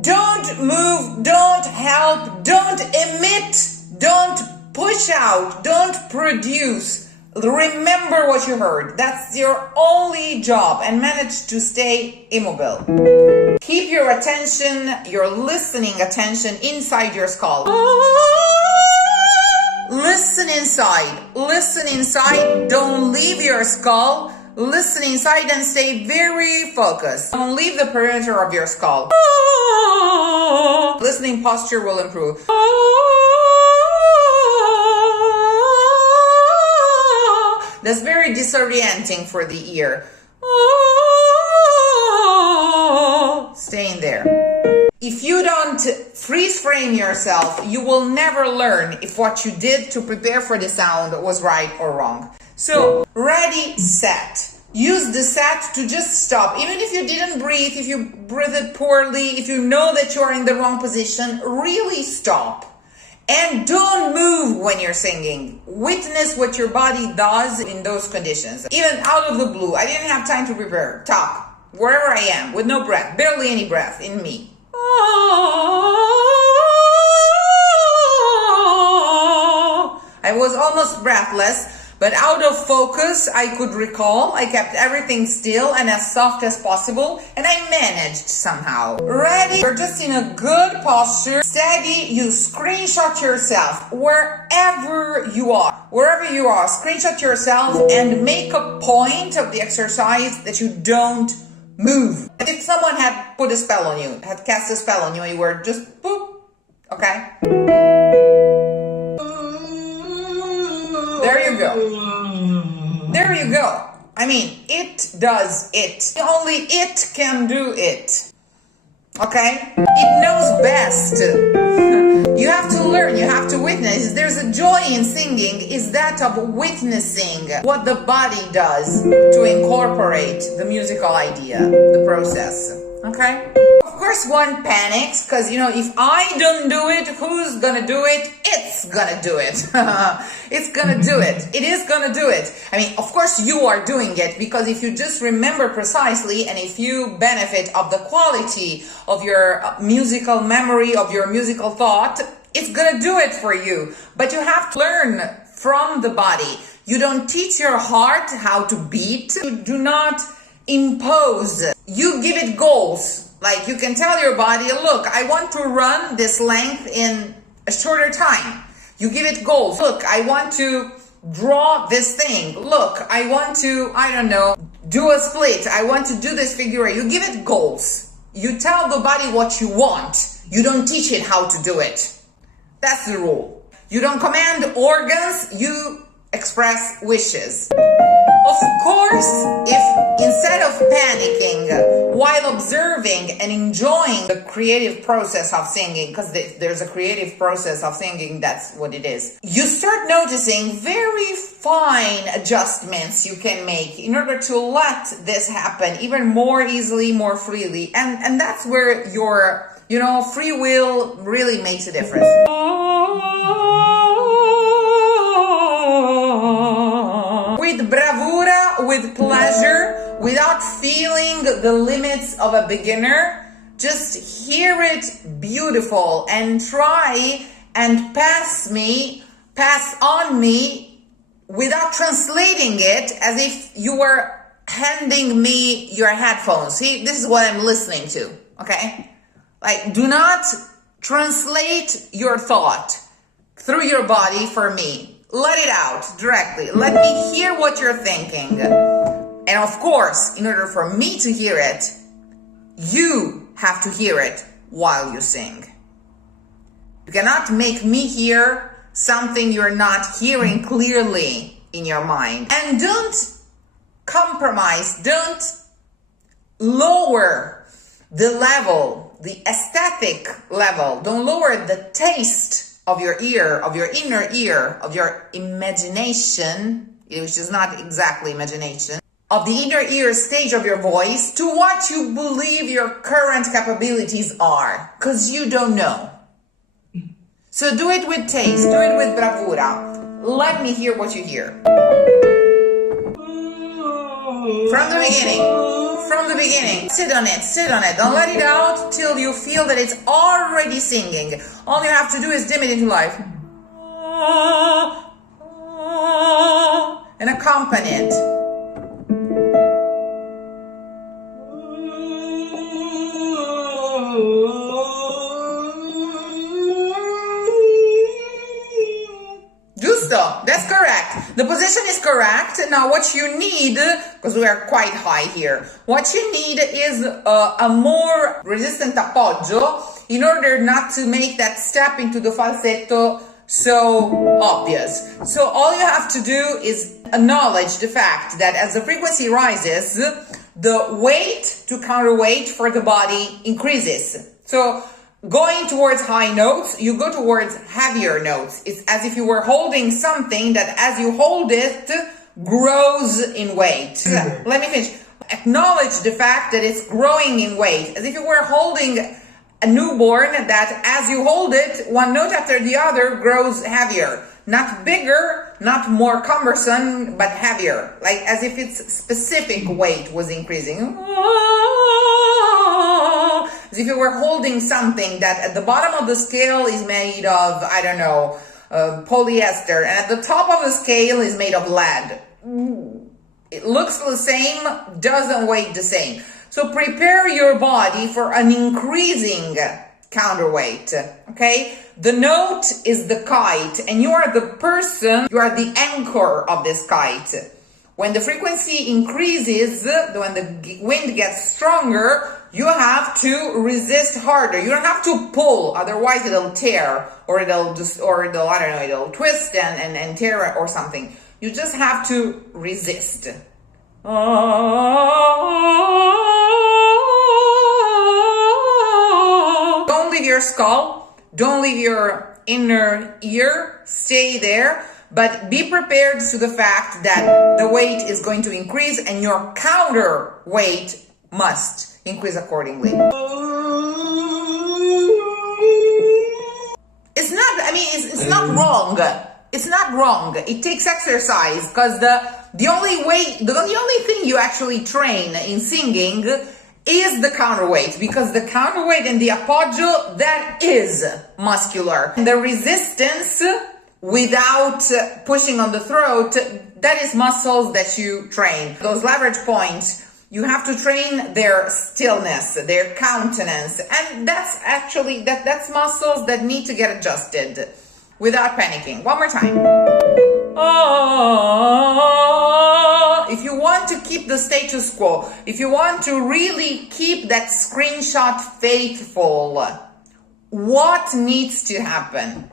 Don't move, don't help, don't emit, don't push out, don't produce. Remember what you heard. That's your only job, and manage to stay immobile. Keep your attention, your listening attention inside your skull. Listen inside, don't leave your skull. Listen inside and stay very focused. Don't leave the perimeter of your skull. Listening posture will improve. That's very disorienting for the ear. Stay in there. If you don't freeze frame yourself, you will never learn if what you did to prepare for the sound was right or wrong. So, ready, set. Use the set to just stop. Even if you didn't breathe, if you breathed poorly, if you know that you are in the wrong position, really stop. And don't move when you're singing. Witness what your body does in those conditions. Even out of the blue, I didn't have time to prepare. Top, wherever I am, with no breath, barely any breath in me. I was almost breathless. But out of focus, I could recall, I kept everything still and as soft as possible, and I managed somehow. Ready? You're just in a good posture. Steady, you screenshot yourself wherever you are. Wherever you are, screenshot yourself and make a point of the exercise that you don't move. If someone had put a spell on you, had cast a spell on you, you were just boop, okay? There you go. There you go. I mean, it does it. Only it can do it. Okay? It knows best. You have to learn, you have to witness. There's a joy in singing, is that of witnessing what the body does to incorporate the musical idea, the process. Okay? Of course, one panics because, you know, if I don't do it, who's gonna do it? It's gonna do it. It's gonna do it. It is gonna do it. I mean, of course you are doing it, because if you just remember precisely and if you benefit of the quality of your musical memory, of your musical thought, it's gonna do it for you. But you have to learn from the body. You don't teach your heart how to beat. You do not impose. You give it goals. Like, you can tell your body, look, I want to run this length in a shorter time. You give it goals. Look, I want to draw this thing. Look, I want to, I don't know, do a split. I want to do this figure eight. You give it goals. You tell the body what you want. You don't teach it how to do it. That's the rule. You don't command organs, you express wishes. Of course, if instead of panicking while observing and enjoying the creative process of singing, because there's a creative process of singing, that's what it is, you start noticing very fine adjustments you can make in order to let this happen even more easily, more freely. And that's where your, you know, free will really makes a difference. With bravura, with pleasure, without feeling the limits of a beginner, just hear it beautiful and try and pass on me without translating it as if you were handing me your headphones. See, this is what I'm listening to, okay? Like, do not translate your thought through your body for me. Let it out directly. Let me hear what you're thinking. And of course, in order for me to hear it, you have to hear it while you sing. You cannot make me hear something you're not hearing clearly in your mind. And don't compromise, don't lower the level, the aesthetic level. Don't lower the taste of your ear, of your inner ear, of your imagination, which is not exactly imagination, of the inner ear stage of your voice to what you believe your current capabilities are, because you don't know. So do it with taste, do it with bravura. Let me hear what you hear. From the beginning. from the beginning. Sit on it, sit on it. Don't let it out till you feel that it's already singing. All you have to do is dim it into life. And accompany it. Giusto, that's correct. The position is correct. Now what you need, because we are quite high here, what you need is a more resistant appoggio in order not to make that step into the falsetto so obvious. So all you have to do is acknowledge the fact that as the frequency rises, the weight to counterweight for the body increases. So going towards high notes, you go towards heavier notes. It's as if you were holding something that as you hold it, grows in weight. Let me finish. Acknowledge the fact that it's growing in weight, as if you were holding a newborn that as you hold it, one note after the other grows heavier. Not bigger, not more cumbersome, but heavier. Like as if its specific weight was increasing. As if you were holding something that at the bottom of the scale is made of, I don't know, polyester, and at the top of the scale is made of lead. It looks the same, doesn't weigh the same. So prepare your body for an increasing counterweight, okay? The note is the kite, and you are the person, you are the anchor of this kite. When the frequency increases, when the wind gets stronger, you have to resist harder. You don't have to pull, otherwise it'll tear, or it'll I don't know, it'll twist and tear or something. You just have to resist. Don't leave your skull, don't leave your inner ear, stay there, but be prepared to the fact that the weight is going to increase and your counterweight must increase accordingly. It's not, I mean, it's not wrong. It's not wrong. It takes exercise, because the only thing you actually train in singing is the counterweight, because the counterweight and the appoggio, that is muscular. And the resistance without pushing on the throat, that is muscles that you train. Those leverage points, you have to train their stillness, their countenance, and that's actually, that's muscles that need to get adjusted without panicking. One more time. Oh, if you want to keep the status quo, if you want to really keep that screenshot faithful, what needs to happen?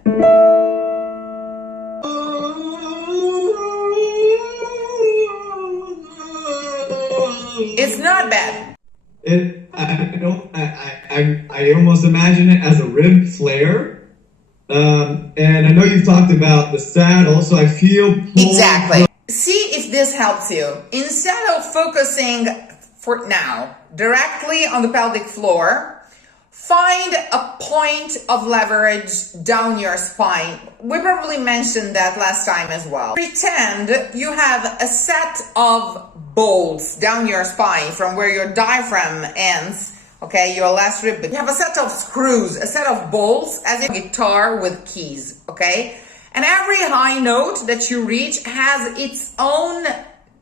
It's not bad. I almost imagine it as a rib flare. And I know you've talked about the saddle, so I feel exactly. See if this helps you. Instead of focusing for now directly on the pelvic floor, find a point of leverage down your spine. We probably mentioned that last time as well. Pretend you have a set of bolts down your spine from where your diaphragm ends. Okay, your last rib. You have a set of screws, a set of bolts, as in a guitar with keys, okay? And every high note that you reach has its own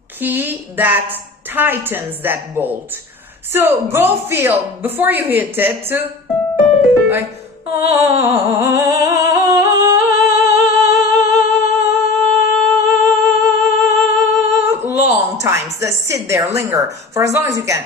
key that tightens that bolt. So go feel, before you hit it, like, long times. Just sit there, linger for as long as you can.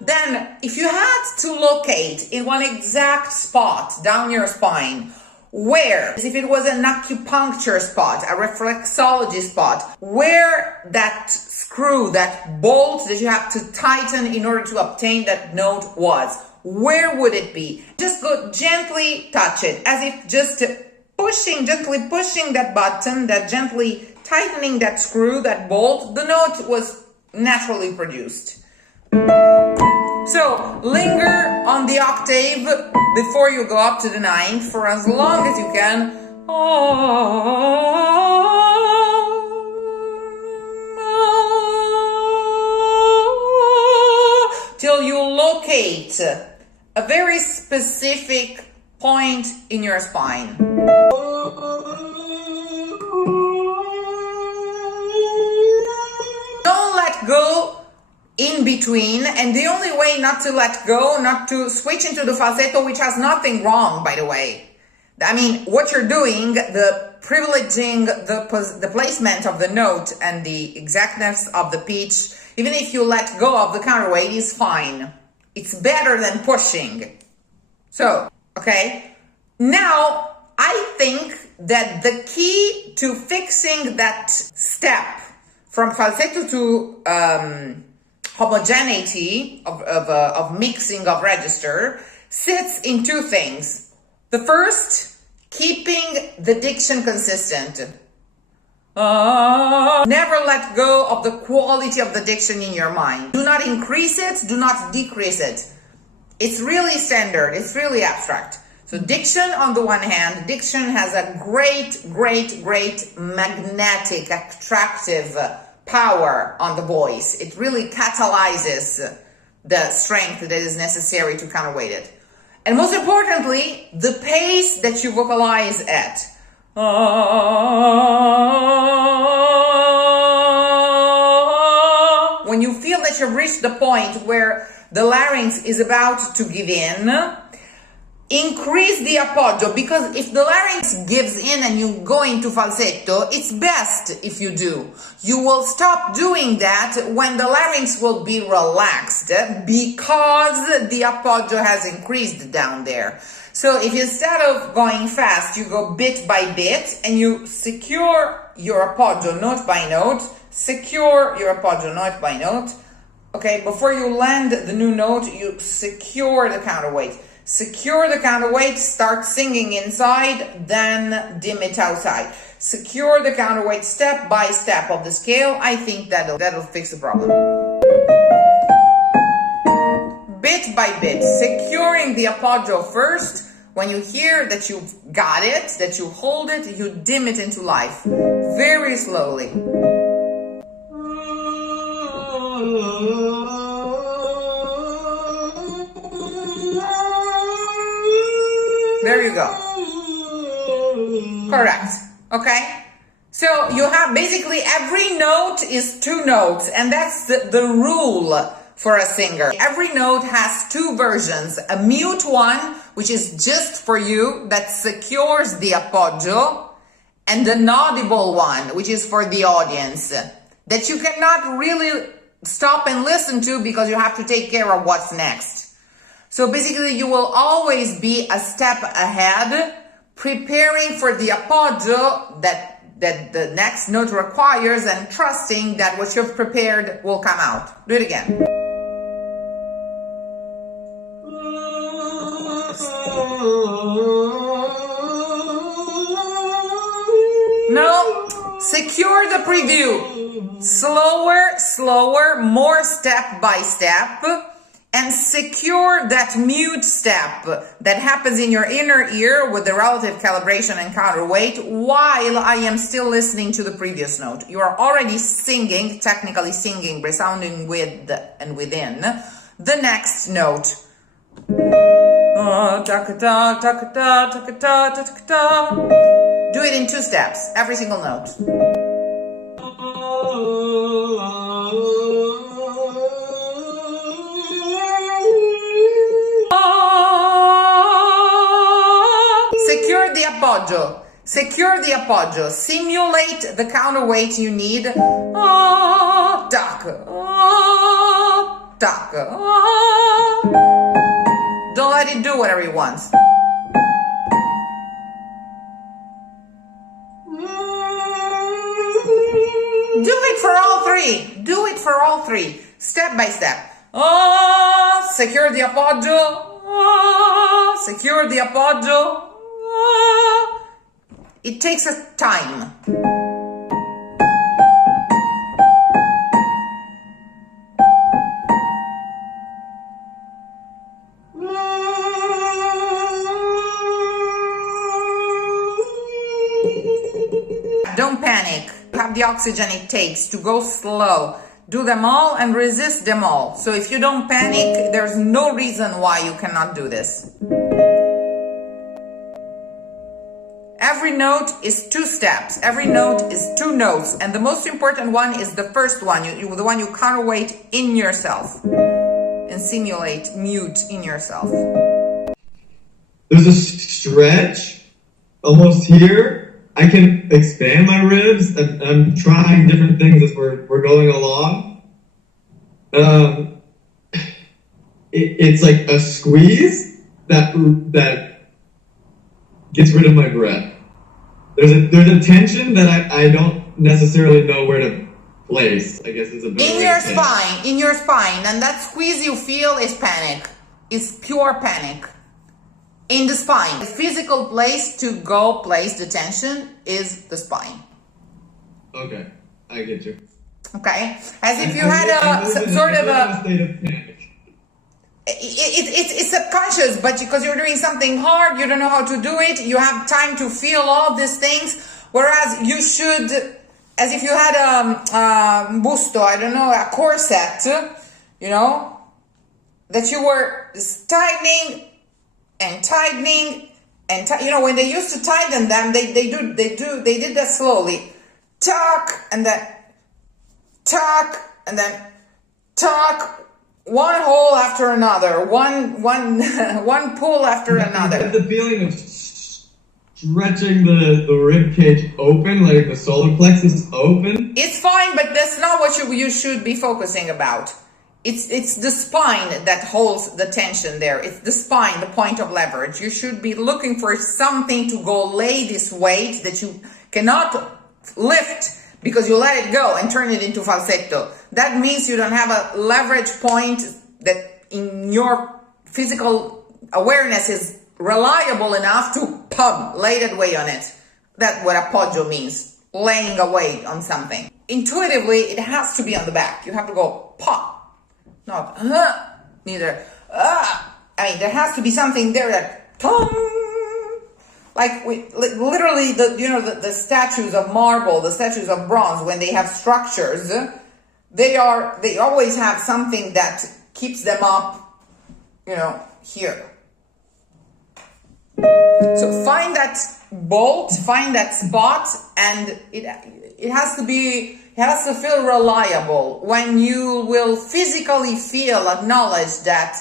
Then, if you had to locate in one exact spot down your spine, where, as if it was an acupuncture spot, a reflexology spot, where that screw, that bolt that you have to tighten in order to obtain that note was, where would it be? Just go gently touch it, as if just gently pushing that button, that gently tightening that screw, that bolt, the note was naturally produced. So linger on the octave before you go up to the ninth for as long as you can. activate a very specific point in your spine. Don't let go in between, and the only way not to let go, not to switch into the falsetto, which has nothing wrong, by the way. I mean, what you're doing, the privileging the placement of the note and the exactness of the pitch, even if you let go of the counterweight, is fine. It's better than pushing. So, okay. Now, I think that the key to fixing that step from falsetto to homogeneity of mixing of register sits in two things. The first, keeping the diction consistent. Never let go of the quality of the diction in your mind. Do not increase it, do not decrease it. It's really standard, it's really abstract. So diction on the one hand, diction has a great magnetic, attractive power on the voice. It really catalyzes the strength that is necessary to counterweight it. And most importantly, the pace that you vocalize at. When you feel that you've reached the point where the larynx is about to give in, increase the appoggio, because if the larynx gives in and you go into falsetto, it's best if you do. You will stop doing that when the larynx will be relaxed because the appoggio has increased down there. So if instead of going fast, you go bit by bit and you secure your appoggio note by note, secure your appoggio note by note. Okay, before you land the new note, you secure the counterweight. Secure the counterweight, start singing inside, then dim it outside. Secure the counterweight step by step of the scale. I think that'll fix the problem. Bit by bit, securing the appoggio first. When you hear that you've got it, that you hold it, you dim it into life. Very slowly. There you go. Correct. Okay? So you have basically every note is two notes, and that's the rule for a singer. Every note has two versions. A mute one, which is just for you, that secures the appoggio, and an audible one, which is for the audience, that you cannot really stop and listen to because you have to take care of what's next. So basically, you will always be a step ahead, preparing for the appoggio that the next note requires and trusting that what you've prepared will come out. Do it again. No, secure the preview. Slower, more step by step. And secure that mute step that happens in your inner ear with the relative calibration and counterweight while I am still listening to the previous note. You are already singing, technically singing, resounding with and within the next note. Do it in two steps, every single note. Secure the appoggio. Simulate the counterweight you need. Tuck. Don't let it do whatever it wants. Do it for all three. Do it for all three. Step by step. Secure the appoggio. Secure the appoggio. It takes a time. Don't panic. You have the oxygen it takes to go slow. Do them all and resist them all. So if you don't panic, there's no reason why you cannot do this. Every note is 2 steps. Every note is 2 notes. And the most important one is the first one, the one you counterweight in yourself and simulate mute in yourself. There's a stretch almost here. I can expand my ribs. I'm trying different things as we're going along. It's like a squeeze that gets rid of my breath. There's a tension that I don't necessarily know where to place. I guess is a better in your spine, and that squeeze you feel is panic. It's pure panic. In the spine, the physical place to go place the tension is the spine. Okay, I get you. Okay, as if you had a sort of a state of panic. It's subconscious, but because you're doing something hard, you don't know how to do it. You have time to feel all these things, whereas you should, as if you had a busto, I don't know, a corset, you know, that you were tightening and tightening and you know, when they used to tighten them, they did that slowly, tuck and then tuck and then tuck, one hole after another, one pull after another. I have the feeling of stretching the rib cage open, like the solar plexus open. It's fine, but that's not what you should be focusing about. It's the spine that holds the tension there. It's the spine, the point of leverage. You should be looking for something to go lay this weight that you cannot lift because you let it go and turn it into falsetto. That means you don't have a leverage point that in your physical awareness is reliable enough to lay that weight on it. That's what appoggio means, laying a weight on something. Intuitively, it has to be on the back. You have to go pop. Not neither. I mean, there has to be something there that literally the statues of marble, the statues of bronze, when they have structures, they always have something that keeps them up, you know, here. So find that bolt, find that spot, and it has to feel reliable. When you will physically acknowledge that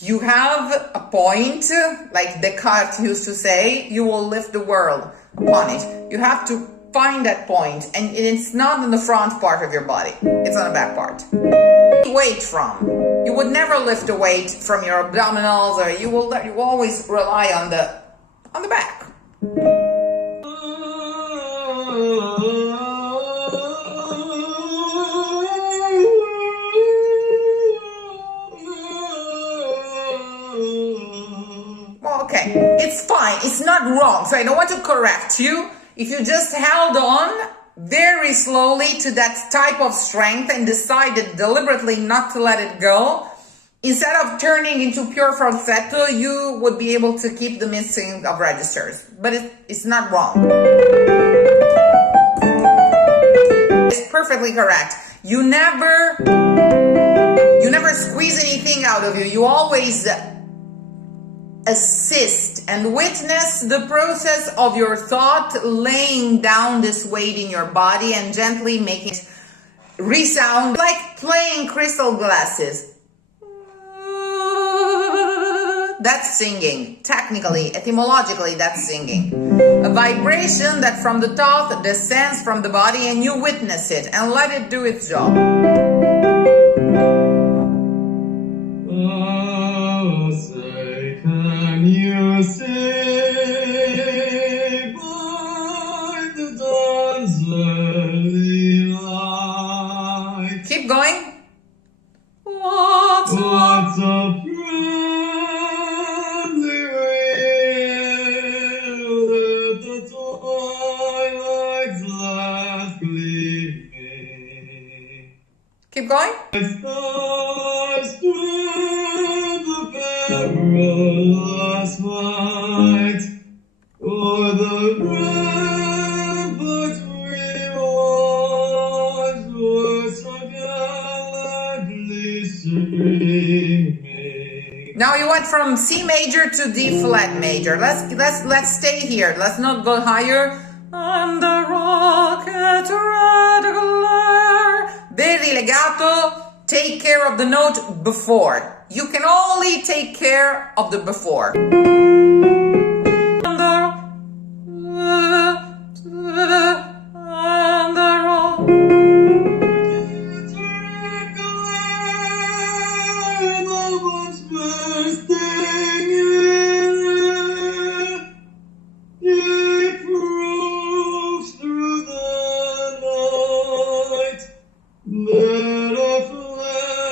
you have a point, like Descartes used to say, you will lift the world upon it. You have to find that point, and it's not in the front part of your body, it's on the back part. Weight from. You would never lift a weight from your abdominals, or you will always rely on the back. Okay, it's fine. It's not wrong. So I don't want to correct you. If you just held on very slowly to that type of strength and decided deliberately not to let it go, instead of turning into pure falsetto, you would be able to keep the missing of registers. But it's not wrong. It's perfectly correct. You never squeeze anything out of you. You always assist and witness the process of your thought laying down this weight in your body and gently making it resound like playing crystal glasses. That's singing. Technically, etymologically, that's singing. A vibration that from the thought descends from the body, and you witness it and let it do its job. Oh, say, can you see by the dawn's early light? Keep going. What's a Keep going. Stars spread the perilous light o'er the ramparts we once were so glad. went from C major to D flat major. Let's stay here. Let's not go higher. And the rocket red glare. Very legato. Take care of the note before. You can only take care of the before.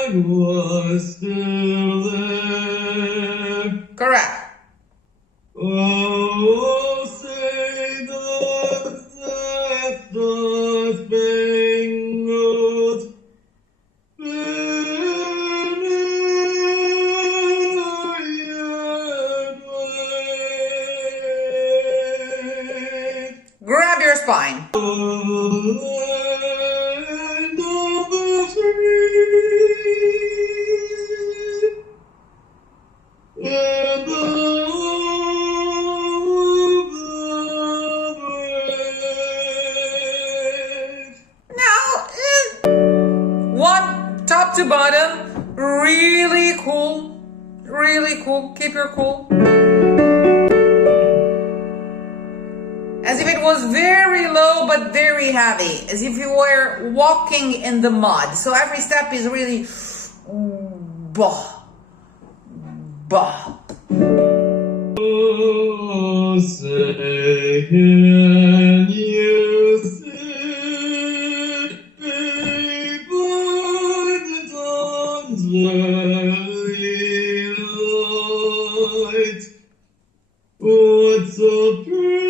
Was still there. Correct. Oh, say does that star spangled banner yet wave? Grab your spine. Land of the free. And the brave. Now, one top to bottom, really cool, really cool. Keep your cool. As if it was very low but very heavy, as if you were walking in the mud. So every step is really bah. Bah. Oh, say can you sit by the dawn's early light? What so proudly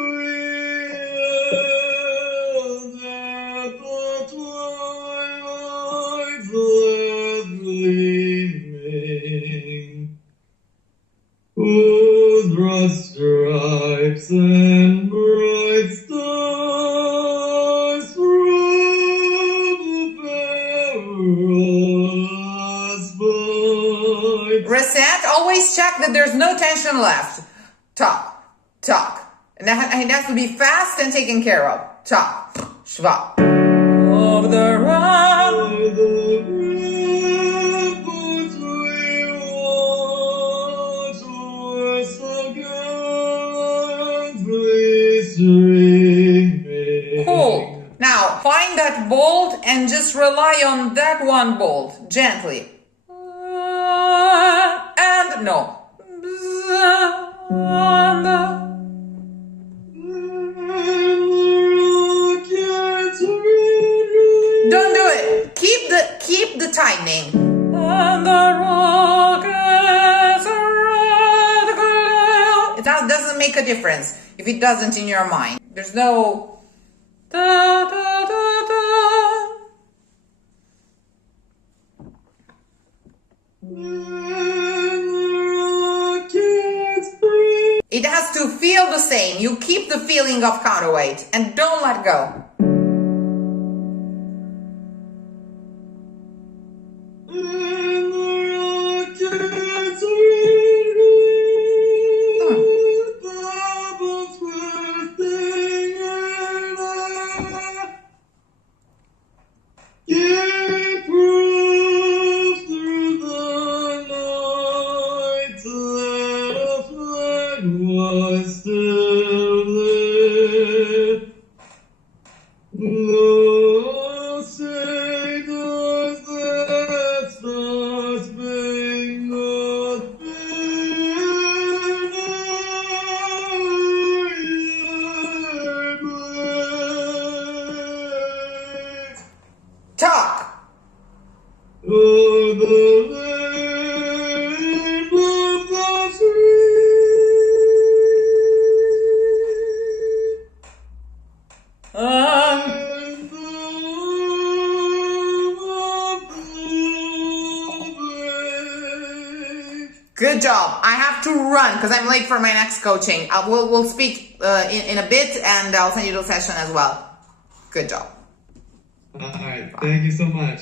wailed at the twilight's last gleaming, whose broad stripes and bright stars from the perilous fight. Reset. Always check that there's no tension left. Talk, talk. And it has to be fast and taken care of. Talk, schwa. Of the run. By the ramparts we watched were so gallantly streaming. Cool. Now, find that bolt and just rely on that one bolt. Gently. And no. Don't do it. Keep the tightening. And the rockets red glare. It doesn't make a difference if it doesn't in your mind. There's no da, da, da, da. It has to feel the same. You keep the feeling of counterweight and don't let go. Was still there. No, say does that star-spangled banner yet wave? Talk. Oh, the land of the free. Good job. I have to run because I'm late for my next coaching. We'll speak in a bit and I'll send you the session as well. Good job. All right. Thank you so much.